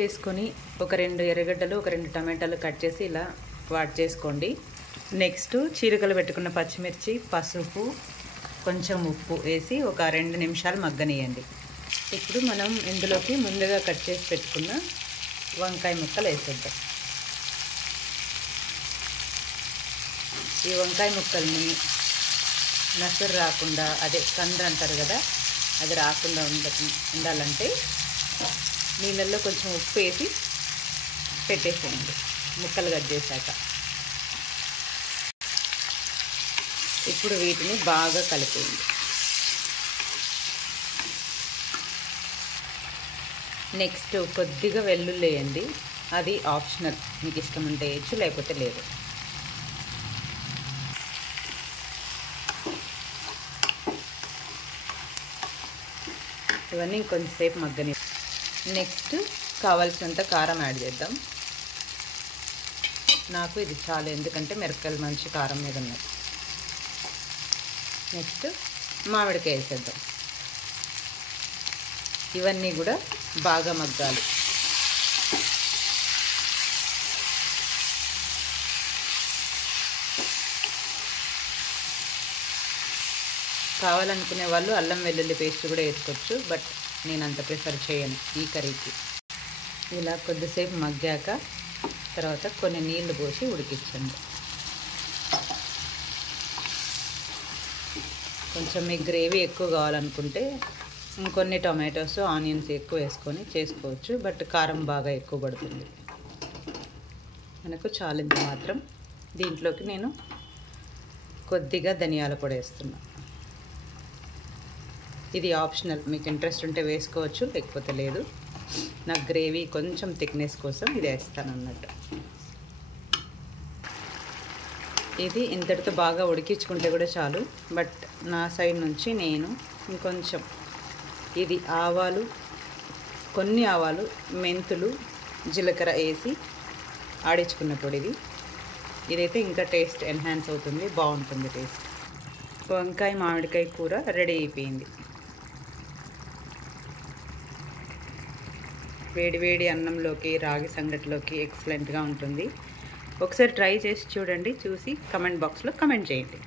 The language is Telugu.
వేసుకొని ఒక 2 ఎర్రగడ్డలు ఒక 2 టమాటాలు కట్ చేసి ఇలా వాట్ చేసుకోండి. నెక్స్ట్ చీలికలు పెట్టుకున్న పచ్చిమిర్చి, పసుపు, కొంచెం ఉప్పు వేసి ఒక 2 నిమిషాలు మగ్గనియండి. ఇప్పుడు మనం ఇందులోకి ముందుగా కట్ చేసి పెట్టుకున్న వంకాయ ముక్కలు వేసేద్దాం. ఈ వంకాయ ముక్కల్ని నసరు రాకుండా, అదే కండ్ర అంటారు కదా, అది రాకుండా ఉండాలంటే నీళ్ళల్లో కొంచెం ఉప్పు వేసి పెట్టేసేయండి ముక్కలు కట్ చేశాక. ఇప్పుడు వీటిని బాగా కలిపేయండి. నెక్స్ట్ కొద్దిగా వెల్లుల్లి వేయండి, అది ఆప్షనల్, మీకు ఇష్టం ఉంటే వేయచ్చు లేకపోతే లేదు. ఇవన్నీ కొంచెంసేపు మగ్గని. నెక్స్ట్ కావాల్సినంత కారం యాడ్ చేద్దాం. నాకు ఇది చాలు, ఎందుకంటే మిరపకాయలు మంచి కారం మీద ఉన్నాయి. నెక్స్ట్ మామిడికాయ వేసేద్దాం. ఇవన్నీ కూడా బాగా మగ్గాలి. కావాలనుకునే వాళ్ళు అల్లం వెల్లుల్లి పేస్ట్ కూడా వేసుకోవచ్చు, బట్ నేను అంత ప్రిఫర్ చేయను ఈ కర్రీకి. ఇలా కొద్దిసేపు మగ్గాక తర్వాత కొన్ని నీళ్లు పోసి ఉడికించండి. కొంచెం మీకు గ్రేవీ ఎక్కువ కావాలనుకుంటే ఇంకొన్ని టొమాటోస్, ఆనియన్స్ ఎక్కువ వేసుకొని చేసుకోవచ్చు, బట్ కారం బాగా ఎక్కువ పడుతుంది. మనకు చాలింత మాత్రం. దీంట్లోకి నేను కొద్దిగా ధనియాల పొడి వేస్తున్నా. ఇది ఆప్షనల్, మీకు ఇంట్రెస్ట్ ఉంటే వేసుకోవచ్చు లేకపోతే లేదు. నాకు గ్రేవీ కొంచెం థిక్నెస్ కోసం ఇది వేస్తాను అన్నట్టు. ఇది ఇంతటితో బాగా ఉడికించుకుంటే కూడా చాలు, బట్ నా సైడ్ నుంచి నేను ఇంకొంచెం ఇది ఆవాలు, కొన్ని ఆవాలు, మెంతులు, జీలకర్ర వేసి ఆడించుకున్న పొడి ఇదైతే ఇంకా టేస్ట్ ఎన్హాన్స్ అవుతుంది, బాగుంటుంది టేస్ట్. వంకాయ మామిడికాయ కూర రెడీ అయిపోయింది. వేడి అన్నంలోకి, రాగి సంగటిలోకి ఎక్సలెంట్గా ఉంటుంది. ఒకసారి ట్రై చేసి చూడండి, చూసి కమెంట్ బాక్స్లో కమెంట్ చేయండి.